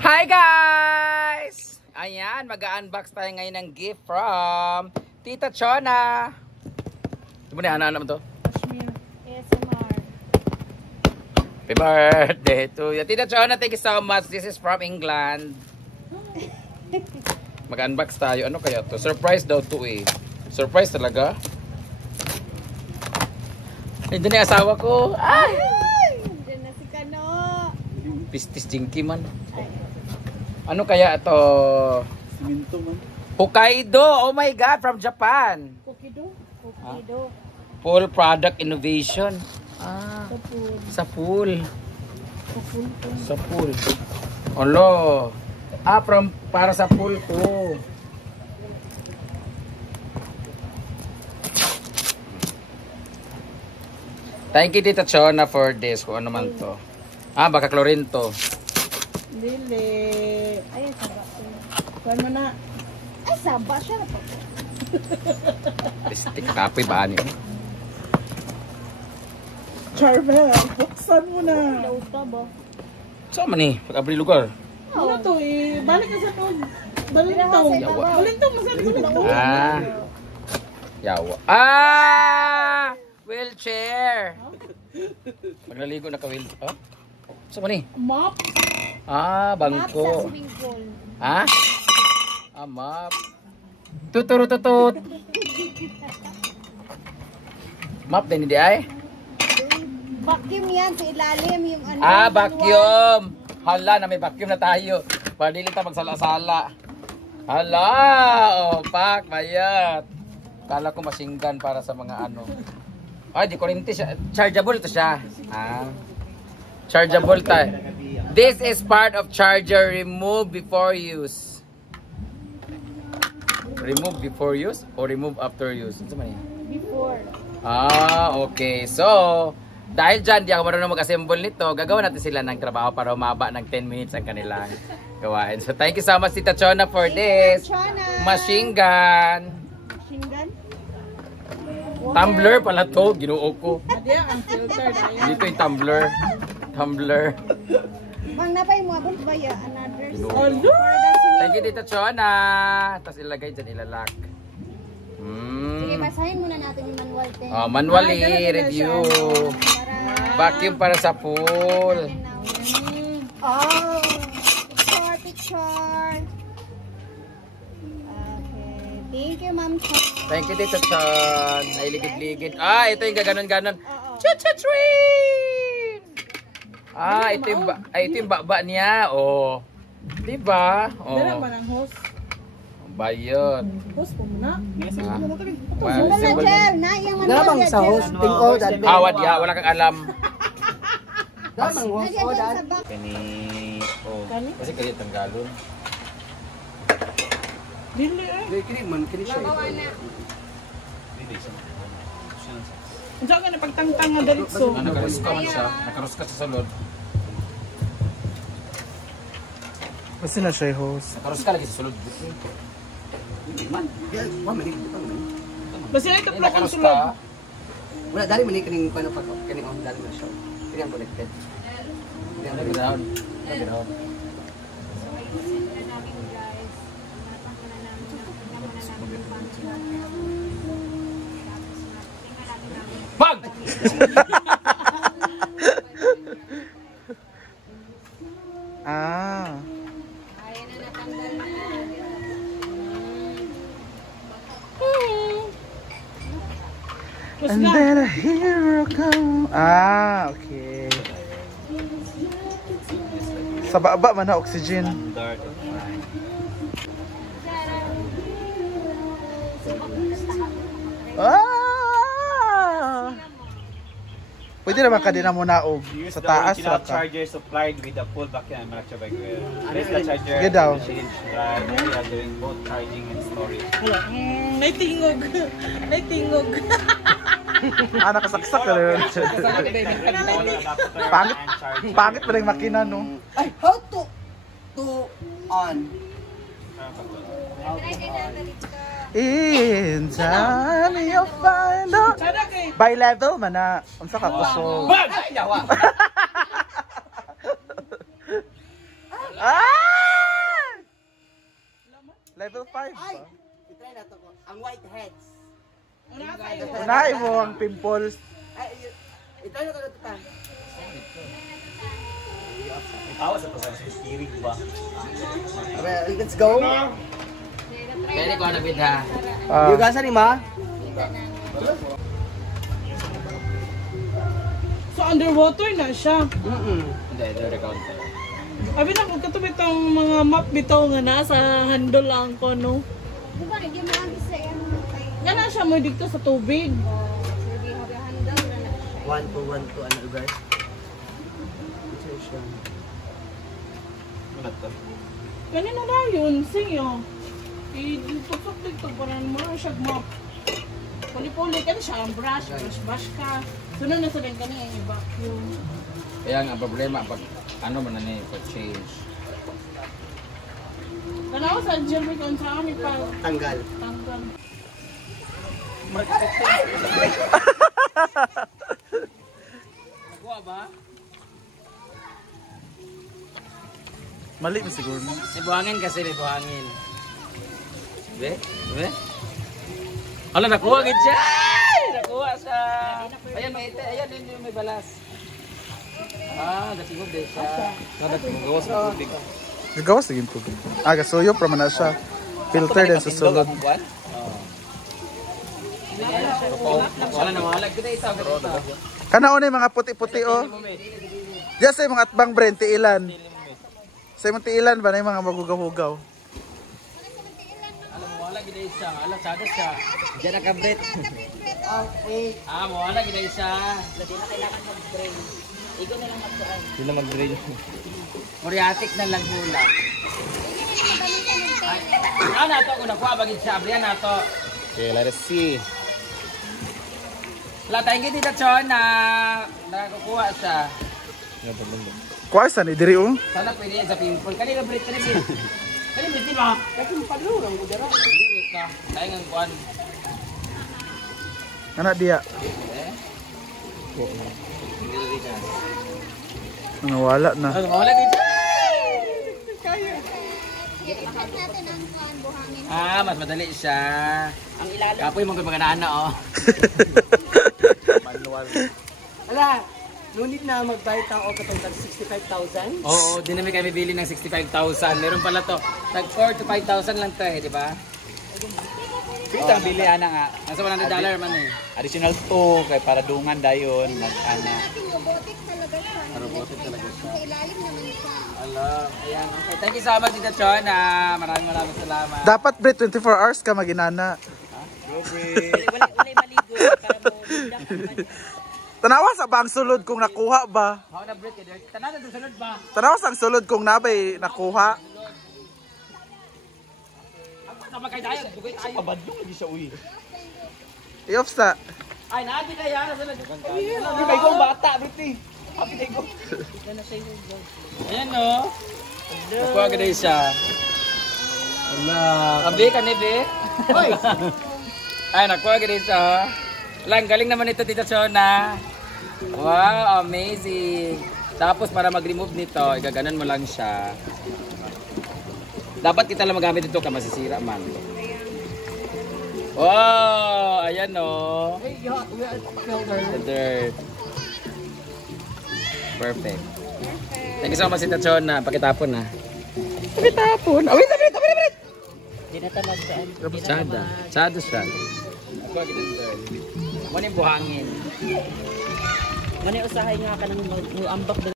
Hi guys! Ayan, mag-unbox tayo ngayon ng gift from Tita Chona. Ito mo na, ano mo to? ASMR. Happy birthday to you. Tita Chona, thank you so much. This is from England. Mag-unbox tayo. Ano kaya to? Surprise daw to eh. Surprise talaga. Hindi na yung asawa ko. Ay! Diyan na si Kano. Pistis jinky man. Ano kaya ito? Siminto man. Hokkaido! Oh my God! From Japan! Kokido. Kokido. Full product innovation. Ah, Sa pool. sa pool. Sa pool. Sa pool. Olo. Ah, para sa pool to. Thank you Tita Chona for this. Kung ano man to. Ah, baka chlorine to. Dili. Ay, saba. Kuhan mo na. Ay, saba siya. Stick kapoy ba niyo? Charvel, buksan mo na. Lauta ba? Saan man eh? Pag-abri lugar. Ano to eh? Balik ka sa to. Balintong. Yawa. Balintong, masali ko na. Ah. Yawa. Ah! Wheelchair. Maglaligo na ka wheelchair. Oh? Saan man eh? Mop. Ah, Map sa bangko. swimming pool. Ha? Ah, map. Tutut. Map din hindi ay? Vacuum yan sa ilalim yung ano. Ah, yung vacuum. Hala, na may vacuum na tayo. Padili ta magsala-sala. Hala, oh, pak, bayat. Kala ko masinggan para sa mga ano. Ay, di kuryente siya. Chargeable to siya. Ah. Chargeable tayo. This is part of charger. Remove before use. Remove before use or remove after use? Ano man yan? Before. Ah, okay. So, dahil dyan, di ako marunong mag-assemble nito, gagawa natin sila ng trabaho para umaba ng 10 minutes ang kanilang gawain. So, thank you so much, Tita Chona, for this. Chona. Machine gun. Machine gun? Tumbler pala to, ginuo ko. Adya, ang filter na yan. Dito yung tumbler. Tumbler. Bang napay mo abot ba ya? Another. Alo! Thank you, Tita Chona. Tapos ilagay dyan, ilalak. Sige, basahin muna natin yung manual. Oh, manually review. Para... Vacuum para sa pool. Oh! Picture! Okay. Thank you, Ma'am Chon. Thank you, Tita Chon. Nailigid-ligid. Ah, ito yung gaganon-ganon. Oo. Cha-cha-train! Ah, ito yung baba niya. Oh. Diba? Dala Oh. ba ng host? Bayot. Host po muna. Ah. Wala na, Jel. Na, yung manual. Damang sa hosting order. Awad ya, wala kang alam. Damang host Nagyan order. sa back. Kani, oh. Kasi kaya itong galon. Dili eh. Kini man kini siya. Bawa na. Ang saan ka na pagtangtang nga dalitso. Nakaruska man siya. Nakaruska sa salod. Kasi na siya host. Nakaruska lagi sa salod. Basta na ito plok ang Nakaruska. sulod. Wala dali man kining pano pa kining on dali man siya. Kini ang connected. Nagiraon. Nagiraon. Bag! Ah. Ayan na natanggal na. Basta And na. then a hero come. Ah, okay. Sa baba man na oxygen. Ah! Pwede naman ka din na muna og Use sa the taas original ra ka. charger supplied with the full vacuum and manufactured by Guerrero. Place the charger Sige daw. on the change drive. We are doing both charging and storage. May tingog. May tingog. Ah, nakasaksak ka rin. Adapter Pangit. and charging. Pangit pa rin makina, no? Ay, how to on? In time you'll find out. Sana kay By level man na. Unsa ka kusog. Bag! Ay, yawa! Level 5 Ay! ba? I-try na to ko. Ang whiteheads. Una kayo. Unahin mo ang pimples. Ay, i-try na to na ta. Awas sa pasang spirit ba? Let's go. Pwede ko na bid ha. Yung gasa ni Ma? So underwater na siya. Hindi, ito recount. Abi na kung katubit ang mga map bitaw nga nasa handle lang ko no. Di ba, hindi mo lang sa yan. Gana siya mo dito sa tubig. Sige, handle na na siya. 1 to ano lugar? Ano to? Ganun na yun, siyo. Itutok dito para naman siya map. Puli-puli ka na siya, ang brush ka. Sunod na sa rin kaniya yung vacuum. Kaya nga problema pag ano man na ni pag change. Kanawa sa Jeremy kung saan pa Tanggal. tanggal. Kuha ba? Mali mo siguro. Libuhangin kasi libuhangin. Be? Be? Ala, nakuha gid siya! Ay! Nakuha siya! Ayan, may ite. Ayan, yun yung may balas. Ah, gatigod din siya. Gawas sa tubig. Gagawas lagi yung tubig. Gasuyo pa man na siya. Filter din sa sulod. Wala na, wala. Kita ito, kita. Kanaon na yung mga puti-puti oh. Diyan sa yung mga atbang brand, tiilan. Sa yung tiilan ba na yung mga magugaw-hugaw? Alam mo, wala gina siya. Alam, sada siya. Diyan nakabrit. Oh, wait. Ah, wala gina siya. Hindi na kailangan mag-drain. Ikaw na lang magsuan. Hindi na mag-drain. Muriatic na lang hula. Ay, ano na ito? Kung nakuha, bagid siya. Abrihan na ito. Okay, let us see. Wala tayong gini na Chon na nakakuha siya. Kuwasan, idiri oh. Sana pwede yan sa pimple. Kanina brit, kanina brit. Kanina brit, di ba? Kasi padulong ko dara. Brit ka. Tayo ng kuhan. Anak dia. Wala na. Ano, wala dito. I-cut natin ang buhangin. Ah, mas madali siya. Ang ilalim. Kapoy mong mga oh. Manual. Ala, ngunit na magbayad tao katong 65,000. Oo, di namin kami bili ng 65,000. Meron pala to. Tag 4 to 5,000 lang to di ba? Ito ang bili, ana nga. Nasa $100 man eh. Additional 2 kay para dungan dayon mag-ana. Natin robotic talaga siya. Robotic talaga siya. Sa ilalim naman siya. Alam. Ayan, okay. Thank you so much, Tita Chon. Maraming salamat. Dapat bre 24 hours ka maginana. Wala maligo para mo dindak. Tanawa sa bang sulod kung nakuha ba? How na break it? Tanan na sunod ba? Tanawa sa sulod kung nabay nakuha. Sama kay tayo, dugay tayo. Pabadlong lagi siya uy. I-off sa. Ay, naati kaya na sunod. Hindi kay gong bata, Briti. Happy kay gong. Ayan no. Nakuha ka din siya. Wala. Abi ka ni Be. Hoy, Ay, nakuha ka din siya. Lang, galing naman ito, Tita Chona. Wow, amazing. Tapos para mag-remove nito, igaganon mo lang siya. Dapat kita lang magamit ito ka masisira man. Wow, ayan no. The dirt. Perfect. Thank you so much, Tita Chona. Pakitapon na. Pakitapon. Awit. Hindi na talaga saan. Sada siya. Nakuha kita yung dirt. Ano yung buhangin? Mani usahay nga ka nang mag-ambak